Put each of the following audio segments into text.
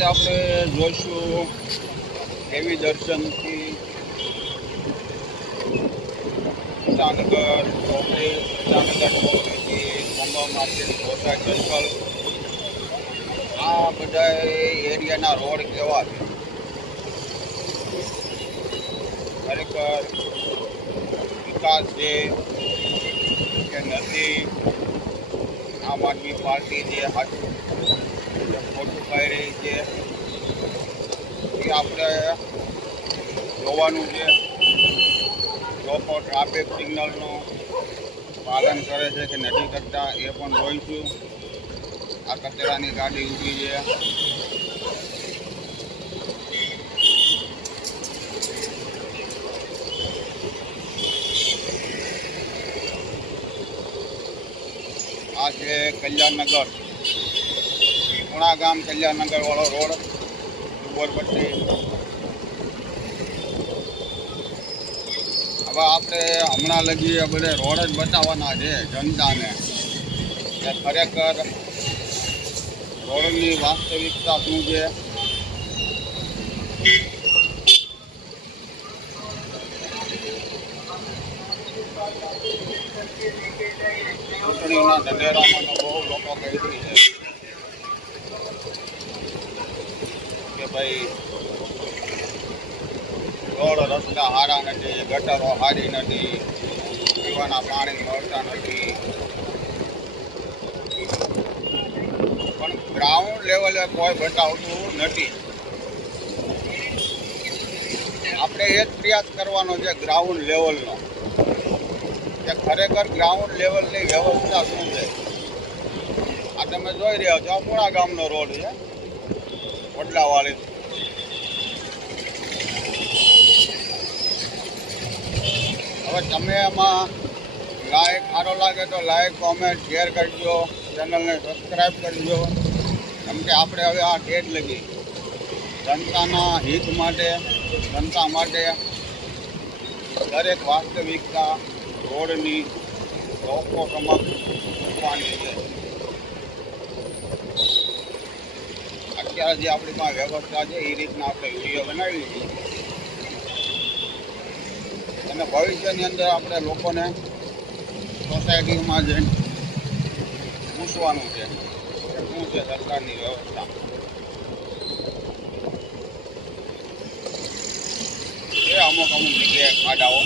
આજે આપણે જોઈશું દેવી દર્શનથી ઈટાનગર ચોકડીથી કોમ્બા માર્કેટ ગોસા સર્કલ આ બધા એરિયાના રોડ કેવા છે ખરેખર વિકાસ છે કે નથી. આમ આદમી પાર્ટી જે ખોટું કહી રહી છે એ આપણે જોવાનું છે. લોકો ટ્રાફિક સિગ્નલનું પાલન કરે છે કે નથી કરતા એ પણ જોઈશું. આ કચરાની ગાડી ઊભી છે. આ છે કલ્યાણનગર, પુણા ગામ કલ્યાણનગર વાળો રોડ ઉપરપટ્ટી. હવે આપણે હમણાં લગી બધે રોડ જ બતાવવાના છે જનતાને કે ખરેખર રોડની વાસ્તવિકતા શું છે. ચૂંટણીના ઢંઢેરામાં તો બહુ લોકો કહી છે કે ભાઈ રોડ રસ્તા સારા નથી, ગટરો સારી નથી, પીવાના પાણી મળતા નથી. પણ ગ્રાઉન્ડ લેવલે કોઈ બતાવતું નથી. આપણે એ જ પ્રયાસ કરવાનો છે ગ્રાઉન્ડ લેવલનો કે ખરેખર ગ્રાઉન્ડ લેવલની વ્યવસ્થા શું છે. આ તમે જોઈ રહ્યા છો, આ પુણા ગામનો રોડ છે વડલાવાળી. હવે તમે એમાં લાઈક સારો લાગે તો લાઈક, કોમેન્ટ, શેર કરજો, ચેનલને સબસ્ક્રાઈબ કરજો. કેમ કે આપણે હવે આ ટેટ લગી જનતાના હિત માટે, જનતા માટે દરેક વાસ્તવિકતા રોડની લોકો સમક્ષ મૂકવાની છે. અત્યારે જે આપણી પાસે વ્યવસ્થા છે એ રીતના આપણે વિડીયો બનાવી છે અને ભવિષ્યની અંદર આપણે લોકોને સોસાયટીમાં જઈને પૂછવાનું છે કે શું છે સરકારની વ્યવસ્થા. એ અમુક જગ્યાએ ખાડાઓ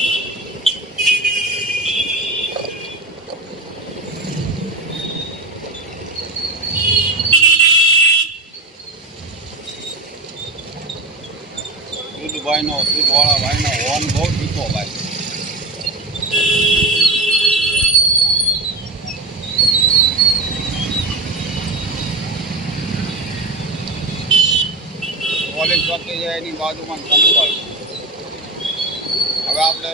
દૂધવાળા ભાઈનો હોર્ન બહુ તીખો ભાઈ. પોલીસ ચોકી છે એની બાજુમાં સંપર્ક. હવે આપણે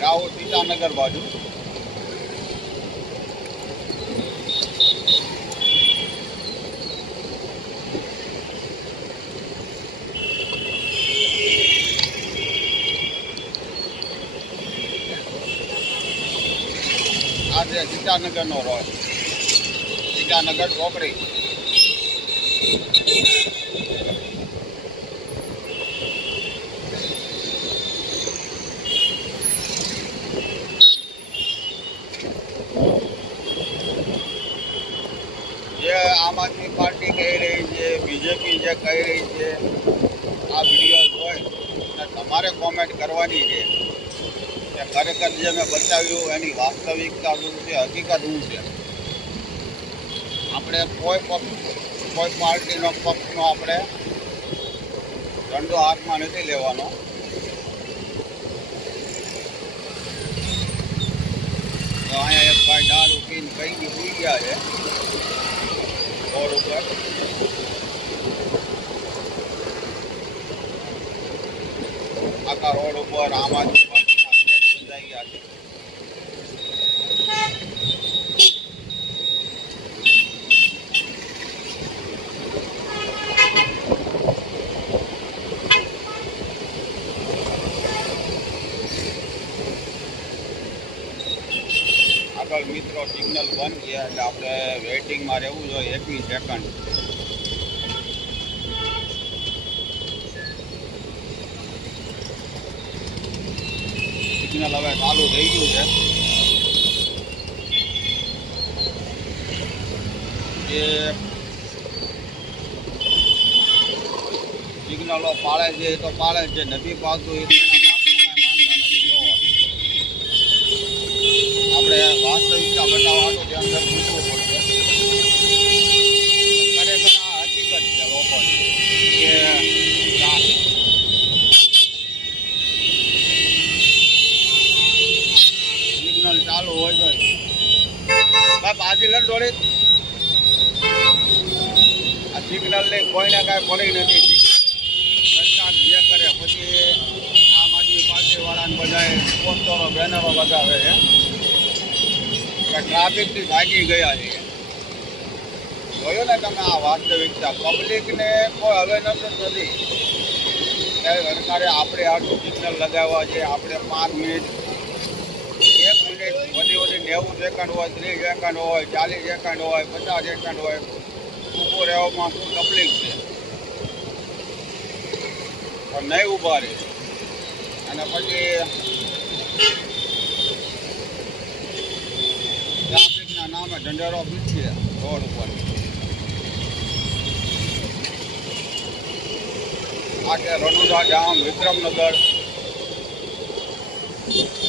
રાહુલ સીતાનગર બાજુ આ છે સીતાનગરનો રોડ, સીતાનગર ચોકડી. જે આમ આદમી પાર્ટી કહી રહી છે, બીજેપી જે કહી રહી છે, આ વિડીયો જોઈ અને તમારે કોમેન્ટ કરવાની છે કે ખરેખર જે મેં બતાવ્યું એની વાસ્તવિકતા શું છે, હકીકત શું છે. આપણે કોઈ પાર્ટીનો પક્ષનો આપણે ઝંડો હાથમાં નથી લેવાનો. તો અહીંયા એક ભાઈ દારૂ પીને કઈ સુઈ ગયા છે રોડ ઉપર. આખા રોડ ઉપર આમ આદમી પાર્ટીના ફ્લેટ બંધાઈ ગયા છે. આગળ મિત્રો સિગ્નલ બંધ છે એટલે આપણે વેઇટિંગમાં રહેવું જોઈએ 21 સેકન્ડ. સિગ્નલ હવે ચાલુ થઈ ગયું છે. જે સિગ્નલો પાળે છે એ તો પાળે છે, નથી પાડતું એ આપણે વાસ્તવિકતા બતાવવાનું ધ્યાન રાખવું પડશે. ખરેખર આ હકીકત છે લોકોની કે સિગ્નલ ચાલુ હોય તો ભાઈ બાજી લડ દોડી આ સિગ્નલની કોઈને કાંઈ પડી નથી. સરકાર જે કરે પછી આમ આદમી પાર્ટીવાળાને બધાએ પોસ્ટરો બેનરો લગાવે છે કે ટ્રાફિકથી ભાગી ગયા છે. જોયું ને તમે આ વાસ્તવિકતા, પબ્લિકને કોઈ અવેરનેસ જ નથી. સરકારે આપણે આટલું સિગ્નલ લગાવવા છે, આપણે 5 મિનિટ 1 મિનિટ વધી 90 સેકન્ડ હોય, 30 સેકન્ડ હોય, 40 સેકન્ડ હોય, 50 સેકન્ડ હોય, ઊભું રહેવામાં શું તકલીફ છે? પણ નહીં ઊભા રહે અને પછી ટ્રાફિકના નામે ઢંઢેરો પીછે રોડ ઉપર. આ છે રણુજા ગામ, વિક્રમનગર,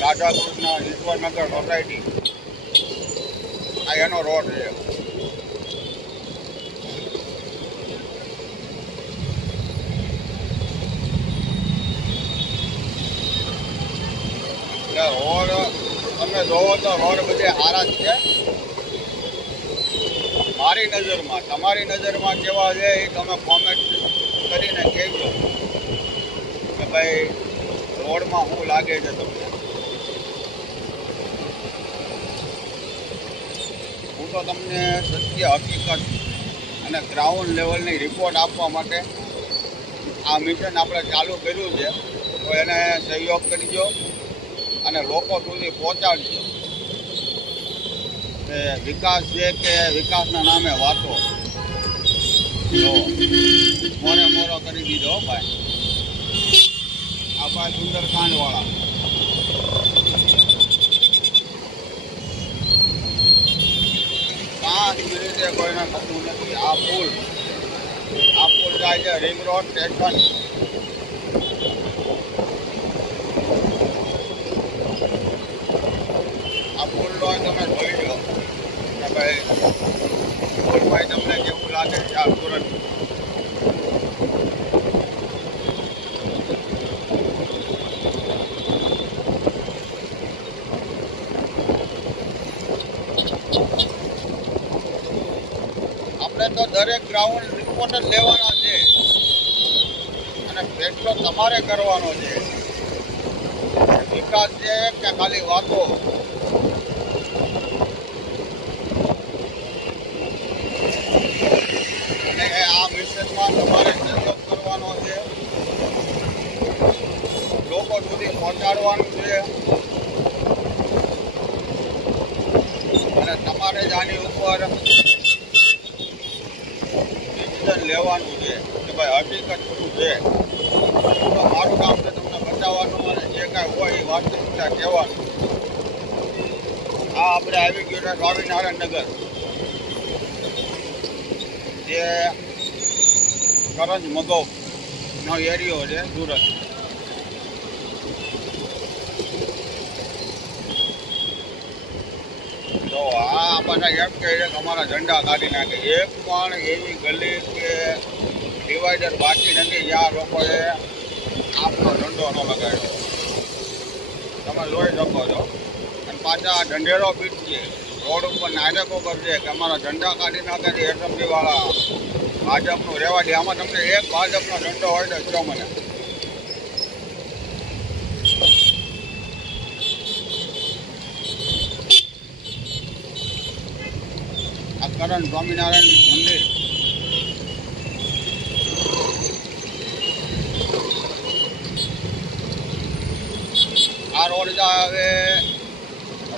રાધાકૃષ્ણ ઈશ્વરનગર સોસાયટી. આ એનો રોડ છે. રોડ તમે જોવો તો રોડ બધે સારા જ છે મારી નજરમાં. તમારી નજરમાં કેવા છે એ તમે કોમેન્ટ કરીને કહેજો કે ભાઈ રોડમાં શું લાગે છે તમને. હું તો તમને સત્ય હકીકત અને ગ્રાઉન્ડ લેવલની રિપોર્ટ આપવા માટે આ મિશન આપણે ચાલુ કર્યું છે. તો એને સહયોગ કરજો અને લોકો સુધી પહોંચાડજો કે વિકાસ છે કે વિકાસના નામે વાતો. તો મોરે મોરો કરી દીધો ભાઈ. આ ભાઈ સુંદરકાંડવાળા. 5 મિનિટે કોઈને ખબર નથી. આ પુલ જાય છે રિંગ રોડ સ્ટેશન. આ પુલનો તમે જોઈ લો કે ભાઈ પુલભાઈ તમને કેવું લાગે છે આ સુરત. આપણે તો દરેક ગ્રાઉન્ડ રિપોર્ટ જ લેવાના છે અને ફેસલો તમારે કરવાનો છે. વિકાસ છે કે ખાલી વાતો. અને આ મિશનમાં તમારે સહયોગ કરવાનો છે, લોકો સુધી પહોંચાડવાનું છે અને તમારે જ આની ઉપર લેવાનું છે કે ભાઈ હકીકત શું છે. તો મારું કામ છે તમને બચાવવાનું અને જે કાંઈ હોય એ વાસ્તવિકતા કહેવાનું. આ આપણે આવી ગયું છે સ્વામિનારાયણ નગર, જે કરંજ મગોનો એરિયો છે સુરત. તો આ પાછા એમ કહે છે કે અમારા ઝંડા કાઢી નાખે. એક પણ એવી ગલી કે ડિવાઈડર બાકી નથી જ્યાં લોકોએ આપનો ઝંડો ન લગાડ્યો. તમે જોઈ શકો છો. અને પાછા ઢંઢેરો પીટશે, રોડ ઉપર નાટકો કરશે કે અમારા ઝંડા કાઢી નાખે છે એસએમસીવાળા, ભાજપનું રહેવા દે. આમાં તમને એક ભાજપનો ઝંડો હોય તો જો મને. આ કરંજ સ્વામિનારાયણ મંદિર. આ રોડ હવે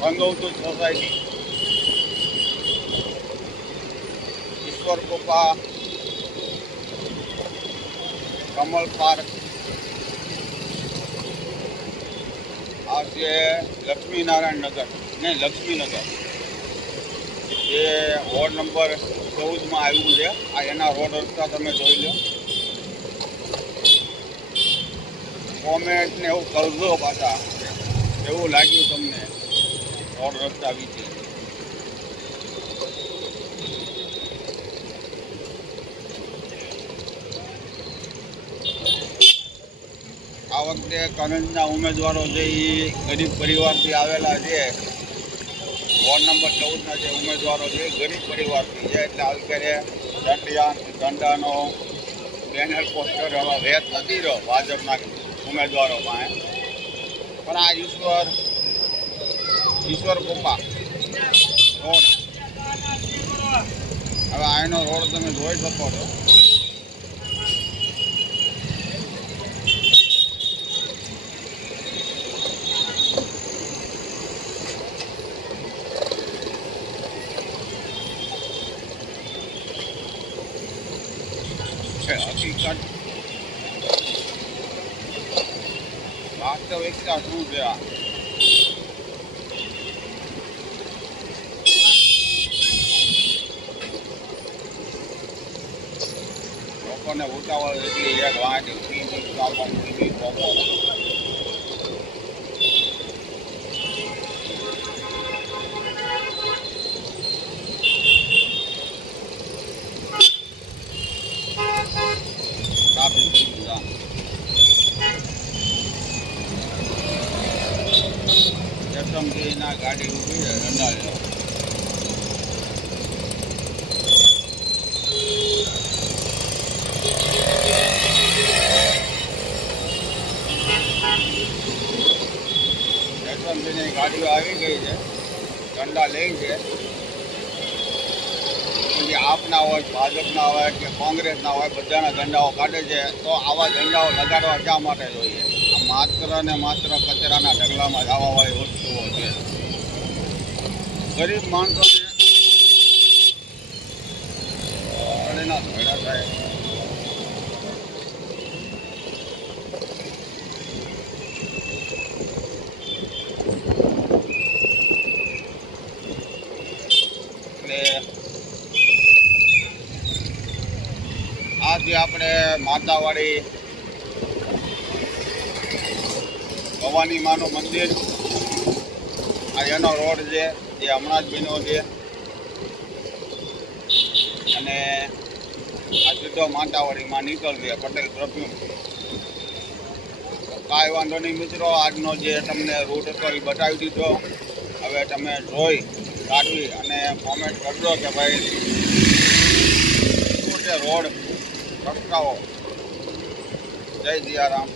રંગવતું સોસાયટી. ઈશ્વર કૃપા, કમલ પાર્ક, આ છે લક્ષ્મીનારાયણ નગર નહીં લક્ષ્મીનગર, એ વોર્ડ નંબર 14માં આવ્યું છે. આ એના રોડ રસ્તા તમે જોઈ લો. કોમેન્ટ ને એવું કરજો પાછા, એવું લાગ્યું તમને રોડ રસ્તા વિશે. આ વખતે કરંજના ઉમેદવારો જે ગરીબ પરિવારથી આવેલા છે, વોર્ડ નંબર 14ના જે ઉમેદવારો છે ગરીબ પરિવારથી છે, એટલે અત્યારે દંડાનો બેનર પોસ્ટર હવે વેત નથી રહ્યો ભાજપના ઉમેદવારો પાસે. પણ આ ઈશ્વર કૃપા રોડ, હવે આનો રોડ તમે જોઈ શકો છો. હકીકત વાસ્તવિકતા શું છે? આ લોકોને ઉતાવળ એટલી એક વાત ના ગાડી ઊભી છે રંડા લેવા. જસવંતભાઈની ગાડીઓ આવી ગઈ છે, ઝંડા લે છે. પછી આપના હોય, ભાજપના હોય કે કોંગ્રેસના હોય, બધાના ઝંડાઓ કાઢે છે. તો આવા ઝંડાઓ લગાડવા શા માટે જોઈએ? આ માત્ર ને માત્ર કચરાના ઢગલામાં જ આવવાવાળી વસ્તુઓ છે. ગરીબ માણસોને ધડા થાય. એટલે આથી આપણે માતાવાડી ભવાની માનું મંદિર, આ એનો રોડ છે જે હમણાં જ બન્યો છે. અને આ સીધો માતાવાડીમાં નીકળશે પટેલ પરફ્યુમ. કાંઈ વાંધો નહીં મિત્રો, આજનો જે તમને રૂટ હતો એ બતાવી દીધો. હવે તમે જોઈ કાઢવી અને કોમેન્ટ કરજો કે ભાઈ શું છે રોડ રસ્તાઓ. જય સિયારામ.